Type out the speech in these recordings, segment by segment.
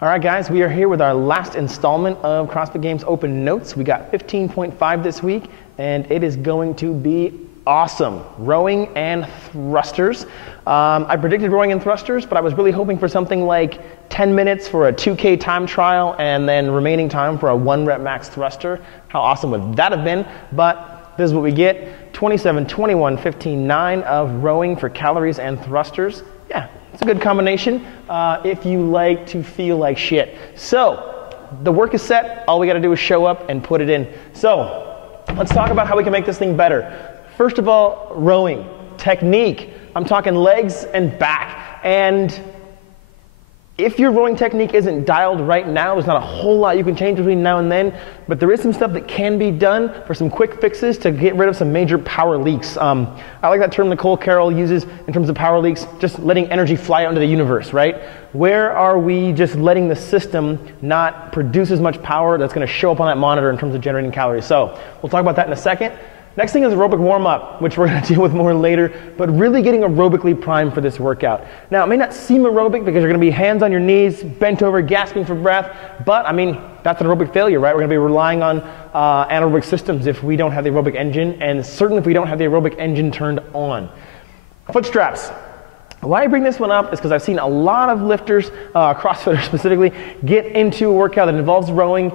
All right, guys, we are here with our last installment of CrossFit Games Open Notes. We got 15.5 this week, and it is going to be awesome. Rowing and thrusters. I predicted rowing and thrusters, but I was really hoping for something like 10 minutes for a 2K time trial and then remaining time for a 1 rep max thruster. How awesome would that have been? But this is what we get. 27, 21, 15, 9 of rowing for calories and thrusters. Yeah, it's a good combination if you like to feel like shit. So, the work is set. All we got to do is show up and put it in. So, let's talk about how we can make this thing better. First of all, rowing. Technique. I'm talking legs and back. And if your rowing technique isn't dialed right now, there's not a whole lot you can change between now and then, but there is some stuff that can be done for some quick fixes to get rid of some major power leaks. I like that term Nicole Carroll uses in terms of power leaks, just letting energy fly out into the universe, right? Where are we just letting the system not produce as much power that's going to show up on that monitor in terms of generating calories? So we'll talk about that in a second. Next thing is aerobic warm-up, which we're going to deal with more later, but really getting aerobically primed for this workout. Now, it may not seem aerobic because you're going to be hands on your knees, bent over, gasping for breath, but, I mean, that's an aerobic failure, right? We're going to be relying on anaerobic systems if we don't have the aerobic engine, and certainly if we don't have the aerobic engine turned on. Foot straps. Why I bring this one up is because I've seen a lot of lifters, CrossFitters specifically, get into a workout that involves rowing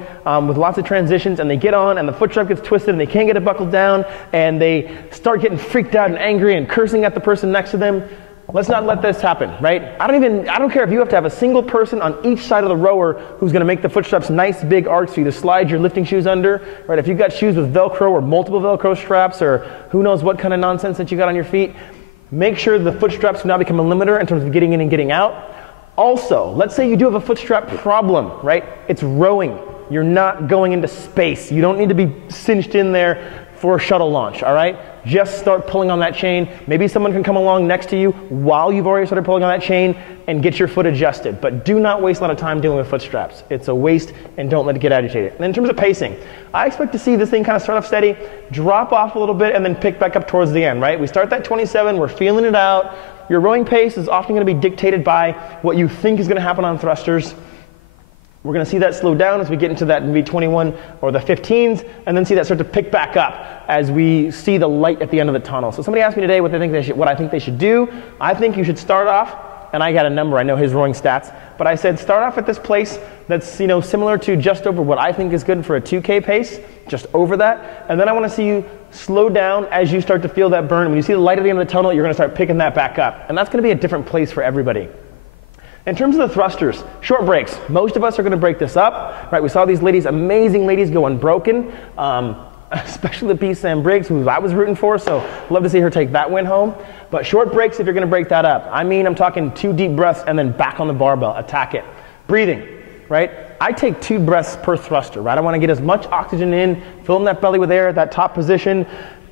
with lots of transitions, and they get on and the foot strap gets twisted and they can't get it buckled down, and they start getting freaked out and angry and cursing at the person next to them. Let's not let this happen, right? I don't care if you have to have a single person on each side of the rower who's going to make the foot straps nice big arcs for you to slide your lifting shoes under, right? If you've got shoes with Velcro or multiple Velcro straps or who knows what kind of nonsense that you got on your feet, make sure the foot straps do not become a limiter in terms of getting in and getting out. Also, let's say you do have a foot strap problem, right? It's rowing. You're not going into space. You don't need to be cinched in there for a shuttle launch, all right? Just start pulling on that chain. Maybe someone can come along next to you while you've already started pulling on that chain and get your foot adjusted. But do not waste a lot of time dealing with foot straps. It's a waste, and don't let it get agitated. And in terms of pacing, I expect to see this thing kind of start off steady, drop off a little bit, and then pick back up towards the end, right? We start that 27, we're feeling it out. Your rowing pace is often going to be dictated by what you think is going to happen on thrusters. We're going to see that slow down as we get into that maybe 21 or the 15s, and then see that start to pick back up as we see the light at the end of the tunnel. So somebody asked me today what I think they should do. I think you should start off, and I got a number, I know his rowing stats, but I said start off at this place that's similar to just over what I think is good for a 2K pace, just over that, and then I want to see you slow down as you start to feel that burn. When you see the light at the end of the tunnel, you're going to start picking that back up, and that's going to be a different place for everybody. In terms of the thrusters, short breaks. Most of us are going to break this up, right? We saw these ladies, amazing ladies, go unbroken, especially the piece Sam Briggs, who I was rooting for, so love to see her take that win home. But short breaks if you're going to break that up. I mean, I'm talking 2 deep breaths and then back on the barbell, attack it. Breathing, right? I take 2 breaths per thruster, right? I want to get as much oxygen in, filling that belly with air at that top position,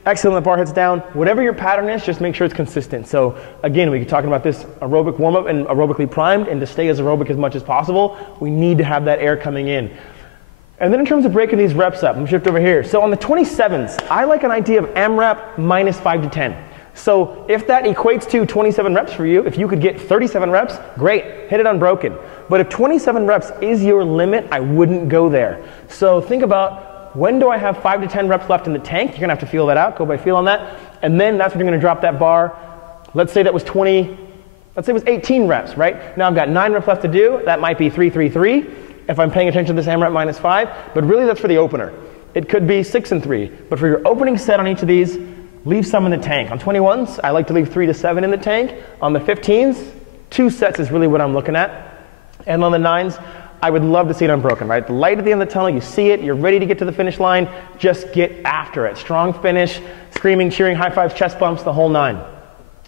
exhale when the bar hits down. Whatever your pattern is, just make sure it's consistent. So again, we keep talking about this aerobic warm-up and aerobically primed, and to stay as aerobic as much as possible, we need to have that air coming in. And then in terms of breaking these reps up, I'm going to shift over here. So on the 27s, I like an idea of AMRAP minus 5 to 10. So if that equates to 27 reps for you, if you could get 37 reps, great, hit it unbroken. But if 27 reps is your limit, I wouldn't go there. So think about, when do I have 5 to 10 reps left in the tank? You're going to have to feel that out. Go by feel on that. And then that's when you're going to drop that bar. Let's say that was 20, let's say it was 18 reps, right? Now I've got 9 reps left to do. That might be 3, 3, 3 if I'm paying attention to this AMRAP minus 5. But really that's for the opener. It could be 6 and 3. But for your opening set on each of these, leave some in the tank. On 21s, I like to leave 3 to 7 in the tank. On the 15s, 2 sets is really what I'm looking at. And on the 9s, I would love to see it unbroken, right? The light at the end of the tunnel, you see it, you're ready to get to the finish line, just get after it. Strong finish, screaming, cheering, high fives, chest bumps, the whole 9.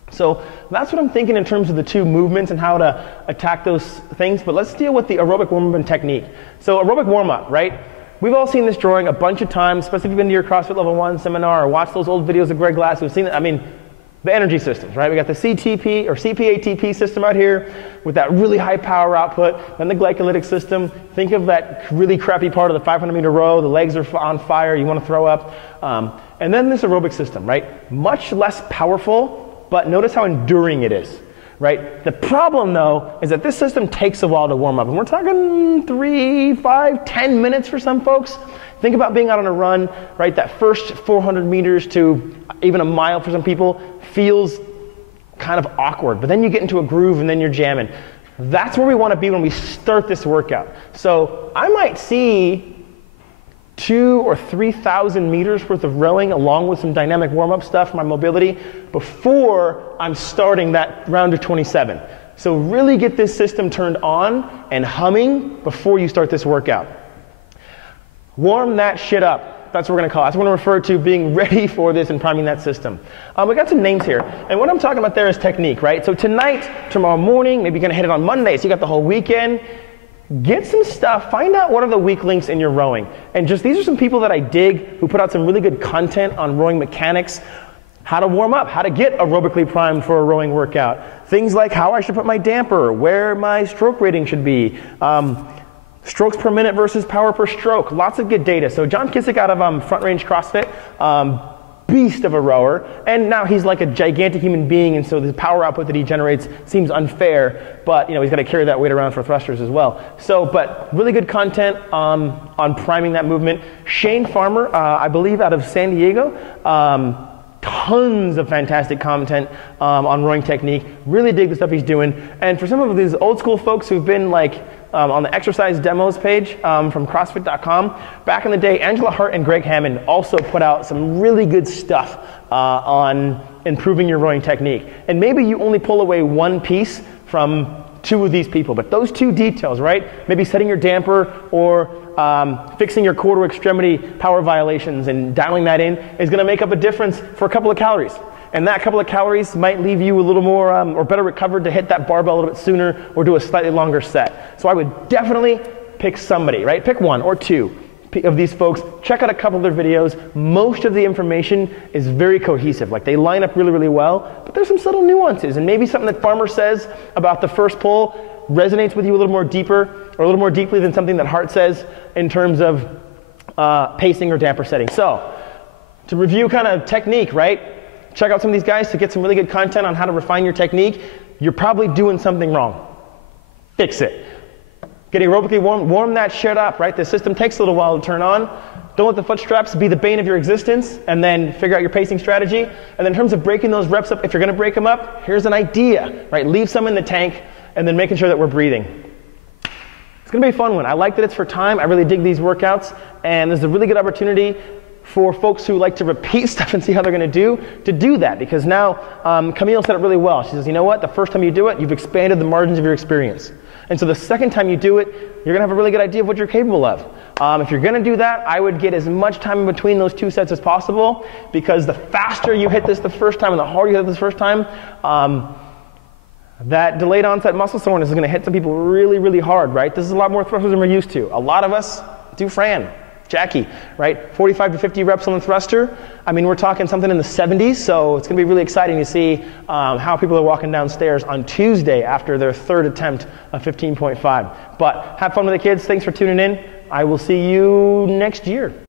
So that's what I'm thinking in terms of the 2 movements and how to attack those things, but let's deal with the aerobic warm-up and technique. So aerobic warm-up, right? We've all seen this drawing a bunch of times, especially if you've been to your CrossFit Level 1 seminar or watched those old videos of Greg Glass. We've seen it, I mean, the energy systems, right? We got the CTP or CPATP system out here with that really high power output, then the glycolytic system. Think of that really crappy part of the 500-meter row, the legs are on fire, you want to throw up. And then this aerobic system, right? Much less powerful, but notice how enduring it is, right? The problem though is that this system takes a while to warm up. And we're talking 3, 5, 10 minutes for some folks. Think about being out on a run, right? That first 400 meters to even a mile for some people feels kind of awkward, but then you get into a groove and then you're jamming. That's where we want to be when we start this workout. So I might see 2,000 or 3,000 meters worth of rowing along with some dynamic warm-up stuff for my mobility before I'm starting that round of 27. So really get this system turned on and humming before you start this workout. Warm that shit up. That's what we're going to call it. That's what we're going to refer to being ready for this and priming that system. We got some names here. And what I'm talking about there is technique, right? So tonight, tomorrow morning, maybe you're going to hit it on Monday, so you got the whole weekend. Get some stuff. Find out what are the weak links in your rowing. And just these are some people that I dig who put out some really good content on rowing mechanics, how to warm up, how to get aerobically primed for a rowing workout. Things like how I should put my damper, where my stroke rating should be, strokes per minute versus power per stroke. Lots of good data. So John Kissick out of Front Range CrossFit, beast of a rower, and now he's like a gigantic human being, and so the power output that he generates seems unfair, but you know, he's got to carry that weight around for thrusters as well. So, but really good content on priming that movement. Shane Farmer, I believe out of San Diego, tons of fantastic content on rowing technique. Really dig the stuff he's doing. And for some of these old school folks who've been like on the exercise demos page from CrossFit.com, back in the day, Angela Hart and Greg Hammond also put out some really good stuff on improving your rowing technique. And maybe you only pull away one piece from two of these people, but those two details, right? Maybe setting your damper or fixing your quarter extremity power violations and dialing that in is going to make up a difference for a couple of calories. And that couple of calories might leave you a little more or better recovered to hit that barbell a little bit sooner or do a slightly longer set. So I would definitely pick somebody, right? Pick one or two of these folks. Check out a couple of their videos. Most of the information is very cohesive. Like they line up really, really well, but there's some subtle nuances. And maybe something that Farmer says about the first pull resonates with you a little more deeper or a little more deeply than something that Hart says in terms of pacing or damper setting. So to review kind of technique, right? Check out some of these guys to get some really good content on how to refine your technique. You're probably doing something wrong. Fix it. Get aerobically warm that shit up, right? The system takes a little while to turn on. Don't let the foot straps be the bane of your existence, and then figure out your pacing strategy. And then in terms of breaking those reps up, if you're gonna break them up, here's an idea, right? Leave some in the tank, and then making sure that we're breathing. It's gonna be a fun one. I like that it's for time. I really dig these workouts, and there's a really good opportunity for folks who like to repeat stuff and see how they're going to do that. Because now, Camille said it really well. She says, you know what? The first time you do it, you've expanded the margins of your experience. And so the second time you do it, you're going to have a really good idea of what you're capable of. If you're going to do that, I would get as much time in between those two sets as possible, because the faster you hit this the first time and the harder you hit this first time, that delayed onset muscle soreness is going to hit some people really, really hard, right? This is a lot more thrusters than we're used to. A lot of us do Fran. Jackie, right? 45 to 50 reps on the thruster. I mean, we're talking something in the 70s, so it's going to be really exciting to see how people are walking downstairs on Tuesday after their third attempt of 15.5. But have fun with the kids. Thanks for tuning in. I will see you next year.